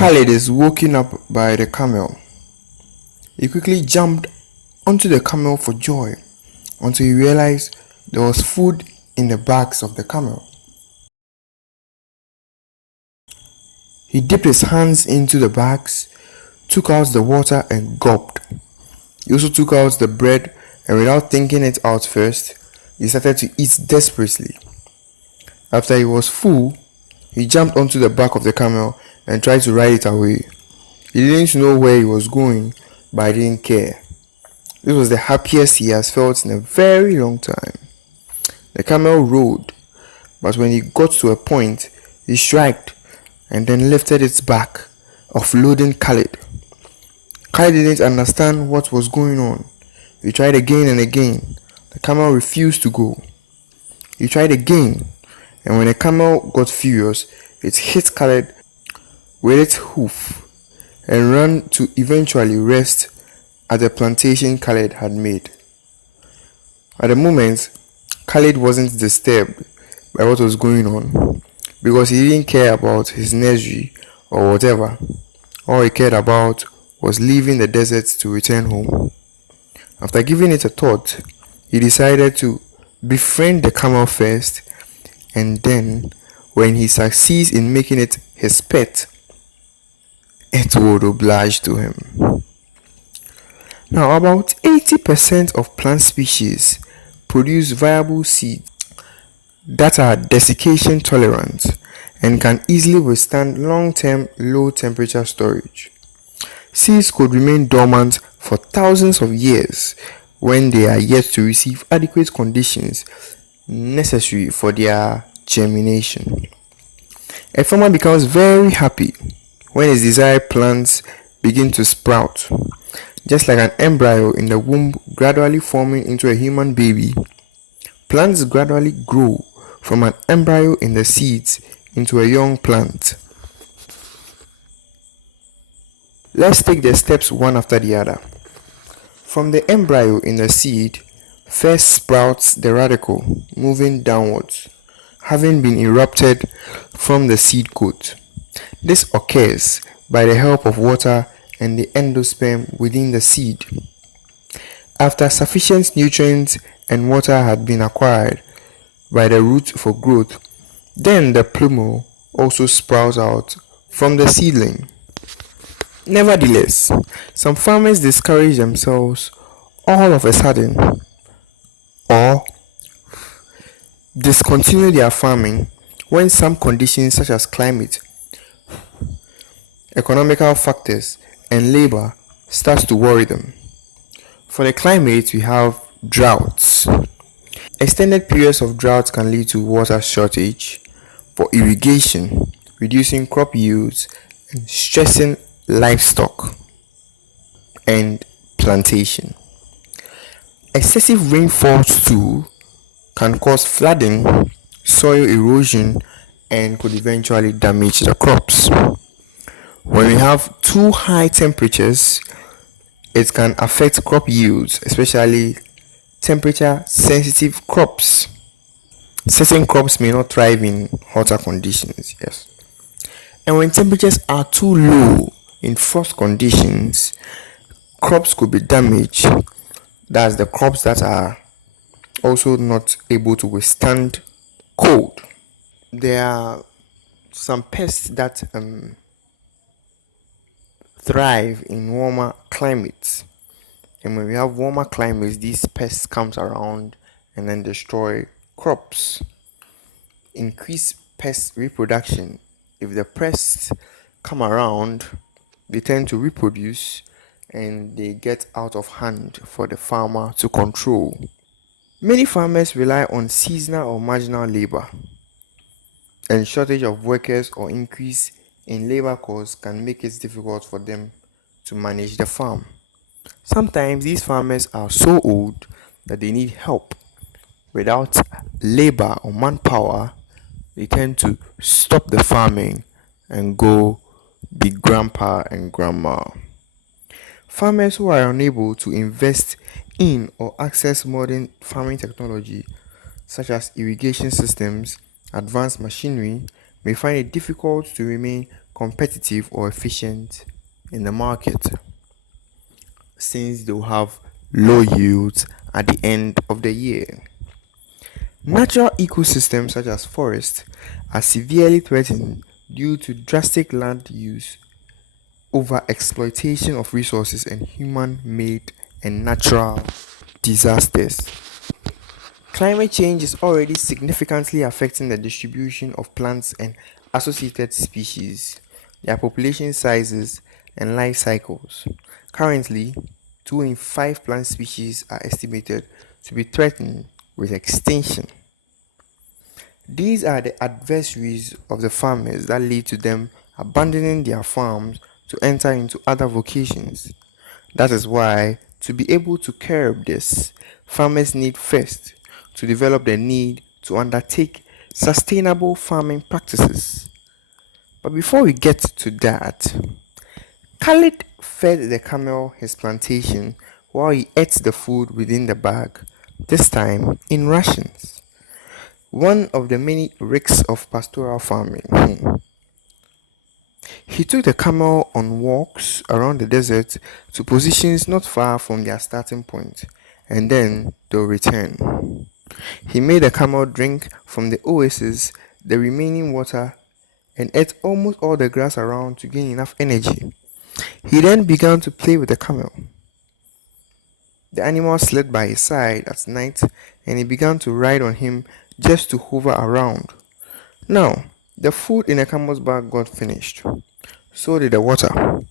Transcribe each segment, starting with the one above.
Khaled is woken up by the camel. He quickly jumped onto the camel for joy until he realized there was food in the bags of the camel. He dipped his hands into the bags, took out the water and gulped. He also took out the bread and without thinking it out first, he started to eat desperately. After he was full, he jumped onto the back of the camel and tried to ride it away. He didn't know where he was going, but he didn't care. This was the happiest he has felt in a very long time. The camel rode, but when he got to a point, he shrugged and then lifted its back, offloading Khaled. Khaled didn't understand what was going on. He tried again and again. The camel refused to go. He tried again, and when the camel got furious, it hit Khaled with its hoof and ran to eventually rest at the plantation Khaled had made. At the moment, Khaled wasn't disturbed by what was going on because he didn't care about his nursery or whatever. All he cared about was leaving the desert to return home. After giving it a thought, he decided to befriend the camel first, and then, when he succeeds in making it his pet, it would oblige to him. Now, about 80% of plant species produce viable seeds that are desiccation tolerant and can easily withstand long-term low-temperature storage. Seeds could remain dormant for thousands of years when they are yet to receive adequate conditions necessary for their germination. A farmer becomes very happy when his desired plants begin to sprout. Just like an embryo in the womb gradually forming into a human baby, plants gradually grow from an embryo in the seeds into a young plant. Let's take the steps one after the other. From the embryo in the seed, first sprouts the radicle moving downwards, having been erupted from the seed coat. This occurs by the help of water and the endosperm within the seed. After sufficient nutrients and water had been acquired by the root for growth, then the plumule also sprouts out from the seedling. Nevertheless, some farmers discourage themselves all of a sudden or discontinue their farming when some conditions such as climate, economical factors, and labor starts to worry them. For the climate, we have droughts. Extended periods of drought can lead to water shortage. For irrigation, reducing crop yields and stressing livestock and plantation. Excessive rainfalls too can cause flooding, soil erosion, and could eventually damage the crops. When we have too high temperatures, it can affect crop yields, especially temperature sensitive crops. Certain crops may not thrive in hotter conditions, yes. And when temperatures are too low in frost conditions, crops could be damaged. That's the crops that are also not able to withstand cold. There are some pests that thrive in warmer climates, and when we have warmer climates, these pests comes around and then destroy crops. Increase pest reproduction. If the pests come around, they tend to reproduce and they get out of hand for the farmer to control. Many farmers rely on seasonal or marginal labor, and shortage of workers or increase in labor costs can make it difficult for them to manage the farm. Sometimes these farmers are so old that they need help. Without labor or manpower, they tend to stop the farming and go be grandpa and grandma. Farmers who are unable to invest in or access modern farming technology, such as irrigation systems, advanced machinery, may find it difficult to remain competitive or efficient in the market since they'll have low yields at the end of the year. Natural ecosystems such as forests are severely threatened due to drastic land use, over exploitation of resources, and human made and natural disasters. Climate change is already significantly affecting the distribution of plants and associated species, their population sizes, and life cycles. Currently, 2 in 5 plant species are estimated to be threatened with extinction. These are the adversaries of the farmers that lead to them abandoning their farms to enter into other vocations. That is why, to be able to curb this, farmers need first to develop the need to undertake sustainable farming practices. But before we get to that, Khalid fed the camel his plantation while he ate the food within the bag, this time in rations. One of the many risks of pastoral farming. He took the camel on walks around the desert to positions not far from their starting point, and then they'll return. He made the camel drink from the oasis the remaining water and ate almost all the grass around to gain enough energy. He then began to play with the camel. The animal slept by his side at night and he began to ride on him just to hover around. Now, the food in the camel's bag got finished. So did the water.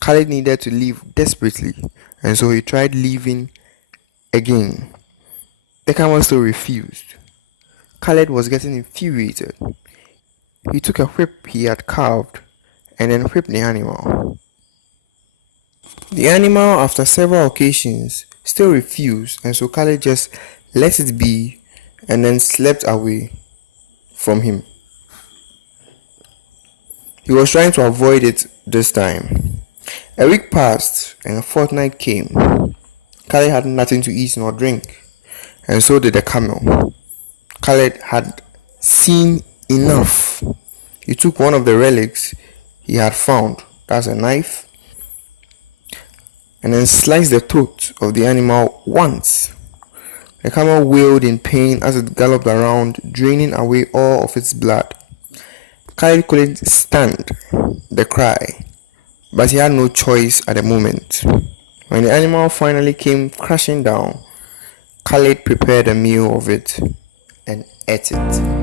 Khalid needed to leave desperately, and so he tried leaving again. The camel still refused. Khalid was getting infuriated. He took a whip he had carved and then whipped the animal. The animal, after several occasions, still refused, and so Khalid just let it be and then slept away from him. He was trying to avoid it this time. A week passed and a fortnight came. Khalid had nothing to eat nor drink, and so did the camel. Khalid had seen enough. He took one of the relics he had found, that's a knife, and then sliced the throat of the animal once. The camel wailed in pain as it galloped around, draining away all of its blood. Khalid couldn't stand the cry, but he had no choice at the moment. When the animal finally came crashing down, Khalid prepared a meal of it and ate it.